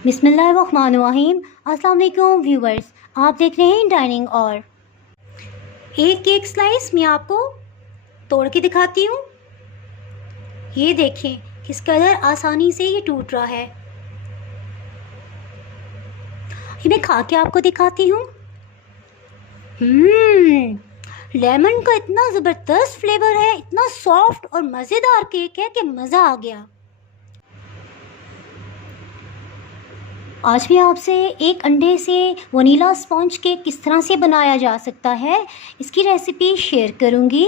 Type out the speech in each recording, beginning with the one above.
बिस्मिल्लाहिर्रहमानिर्रहीम। अस्सलाम वालेकुम व्यूवर्स, आप देख रहे हैं डाइनिंग। और एक केक स्लाइस मैं आपको तोड़ के दिखाती हूँ। ये देखें किस कदर आसानी से ये टूट रहा है। ये मैं खा के आपको दिखाती हूँ। लेमन का इतना ज़बरदस्त फ्लेवर है, इतना सॉफ्ट और मज़ेदार केक है कि मज़ा आ गया। आज मैं आपसे एक अंडे से वनीला स्पॉन्ज केक किस तरह से बनाया जा सकता है, इसकी रेसिपी शेयर करूंगी।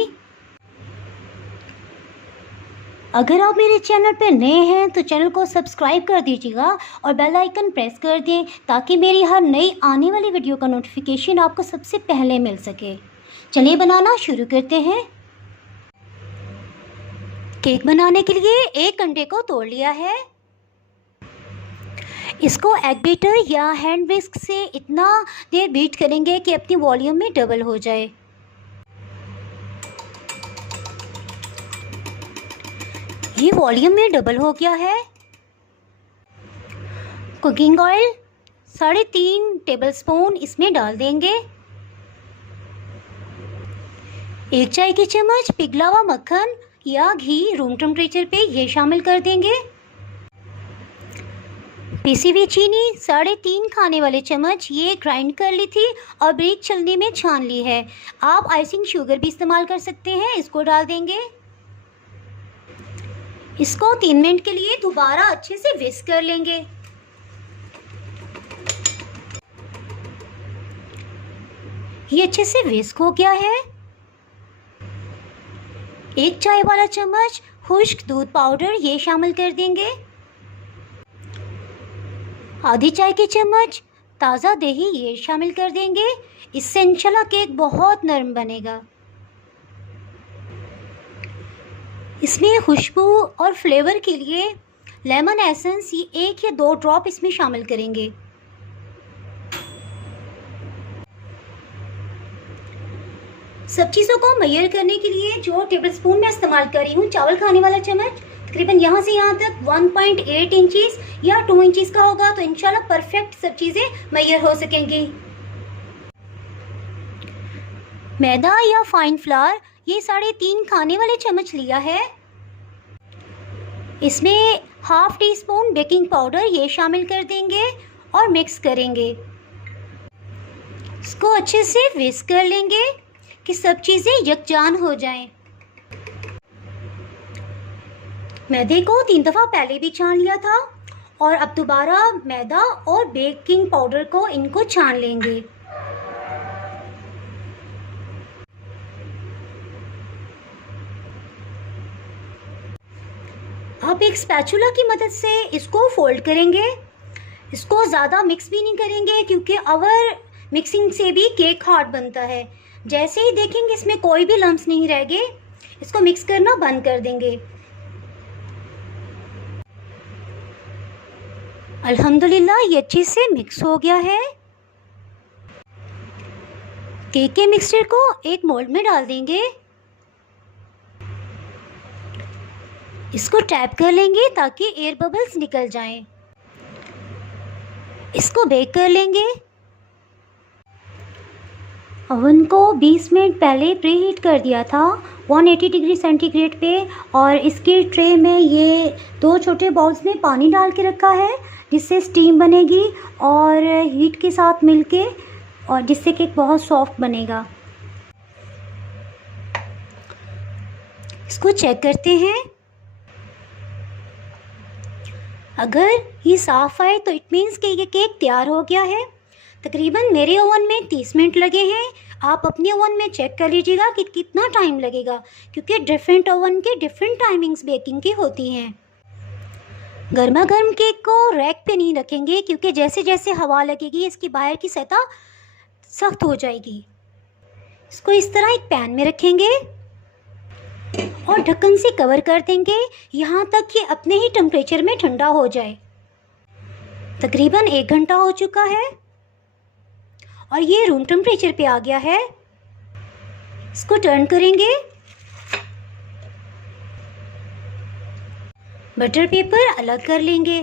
अगर आप मेरे चैनल पर नए हैं तो चैनल को सब्सक्राइब कर दीजिएगा और बेल आइकन प्रेस कर दें ताकि मेरी हर नई आने वाली वीडियो का नोटिफिकेशन आपको सबसे पहले मिल सके। चलिए बनाना शुरू करते हैं। केक बनाने के लिए एक अंडे को तोड़ लिया है। इसको एग बीटर या हैंड विस्क से इतना देर बीट करेंगे कि अपनी वॉल्यूम में डबल हो जाए। ये वॉल्यूम में डबल हो गया है। कुकिंग ऑयल 3.5 टेबलस्पून इसमें डाल देंगे। 1 चाय की चम्मच पिघला हुआ मक्खन या घी रूम टेम्परेचर पे ये शामिल कर देंगे। पिसी हुई चीनी 3.5 खाने वाले चम्मच ये ग्राइंड कर ली थी और बारीक छलनी में छान ली है। आप आइसिंग शुगर भी इस्तेमाल कर सकते हैं। इसको डाल देंगे। इसको 3 मिनट के लिए दोबारा अच्छे से विस्क कर लेंगे। ये अच्छे से विस्क हो गया है। 1 चाय वाला चम्मच खुश्क दूध पाउडर ये शामिल कर देंगे। आधी चाय की चम्मच ताज़ा दही ये शामिल कर देंगे। इससे इंशाल्लाह केक बहुत नरम बनेगा। इसमें खुशबू और फ्लेवर के लिए लेमन एसेंस ये 1 या 2 ड्रॉप इसमें शामिल करेंगे। सब चीज़ों को मेजर करने के लिए जो टेबलस्पून में इस्तेमाल कर रही हूँ, चावल खाने वाला चम्मच तकरीबन यहाँ से यहाँ तक 1.8 इंचेस या 2 इंचेस का होगा तो इंशाल्लाह परफेक्ट सब चीज़ें मेजर हो सकेंगी। मैदा या फाइन फ्लावर ये 3.5 खाने वाले चम्मच लिया है। इसमें ½ टीस्पून बेकिंग पाउडर ये शामिल कर देंगे और मिक्स करेंगे। इसको अच्छे से विस्क कर लेंगे कि सब चीज़ें यकजान हो जाएं। मैदे को 3 दफ़ा पहले भी छान लिया था और अब दोबारा मैदा और बेकिंग पाउडर को इनको छान लेंगे। आप एक स्पैचुला की मदद से इसको फोल्ड करेंगे। इसको ज़्यादा मिक्स भी नहीं करेंगे क्योंकि ओवर मिक्सिंग से भी केक हार्ड बनता है। जैसे ही देखेंगे इसमें कोई भी लम्स नहीं रह गए, इसको मिक्स करना बंद कर देंगे। अल्हम्दुलिल्लाह ये अच्छे से मिक्स हो गया है। केक के मिक्सचर को एक मोल्ड में डाल देंगे। इसको टैप कर लेंगे ताकि एयर बबल्स निकल जाएं। इसको बेक कर लेंगे। ओवन को 20 मिनट पहले प्री हीट कर दिया था 180 डिग्री सेंटीग्रेड पे और इसके ट्रे में ये 2 छोटे बाउल्स में पानी डाल के रखा है जिससे स्टीम बनेगी और हीट के साथ मिलके और जिससे केक बहुत सॉफ्ट बनेगा। इसको चेक करते हैं। अगर ये साफ़ आए तो इट मीन्स कि ये केक तैयार हो गया है। तकरीबन मेरे ओवन में 30 मिनट लगे हैं। आप अपने ओवन में चेक कर लीजिएगा कि कितना टाइम लगेगा क्योंकि डिफरेंट ओवन के डिफरेंट टाइमिंग्स बेकिंग की होती हैं। गर्मा गर्म केक को रैक पे नहीं रखेंगे क्योंकि जैसे जैसे हवा लगेगी इसकी बाहर की सतह सख्त हो जाएगी। इसको इस तरह एक पैन में रखेंगे और ढक्कन से कवर कर देंगे यहाँ तक कि अपने ही टेम्परेचर में ठंडा हो जाए। तकरीबन 1 घंटा हो चुका है और ये रूम टेम्परेचर पे आ गया है। इसको टर्न करेंगे। बटर पेपर अलग कर लेंगे।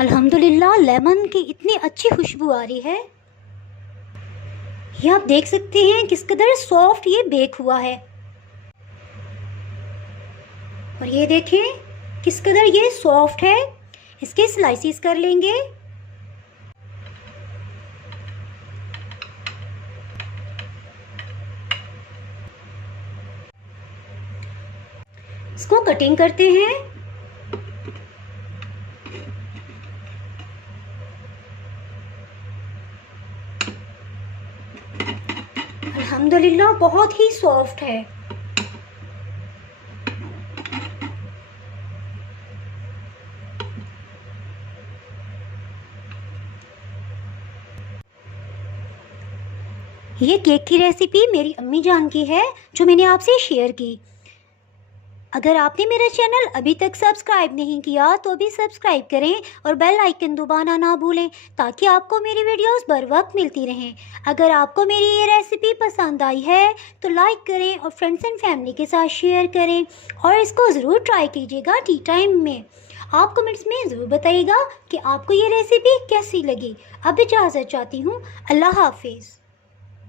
अल्हम्दुलिल्लाह लेमन की इतनी अच्छी खुशबू आ रही है। ये आप देख सकते हैं किस कदर सॉफ्ट ये बेक हुआ है। और ये देखें किस कदर ये सॉफ्ट है। इसके स्लाइसिस कर लेंगे। इसको कटिंग करते हैं। अल्हम्दुलिल्लाह बहुत ही सॉफ्ट है। ये केक की रेसिपी मेरी अम्मी जान की है जो मैंने आपसे शेयर की। अगर आपने मेरा चैनल अभी तक सब्सक्राइब नहीं किया तो अभी सब्सक्राइब करें और बेल आइकन दबाना ना भूलें ताकि आपको मेरी वीडियोस बर वक्त मिलती रहें। अगर आपको मेरी ये रेसिपी पसंद आई है तो लाइक करें और फ्रेंड्स एंड फैमिली के साथ शेयर करें और इसको ज़रूर ट्राई कीजिएगा टी टाइम में। आप कमेंट्स में ज़रूर बताइएगा कि आपको ये रेसिपी कैसी लगी। अब इजाज़त चाहती हूँ। अल्लाह हाफिज़।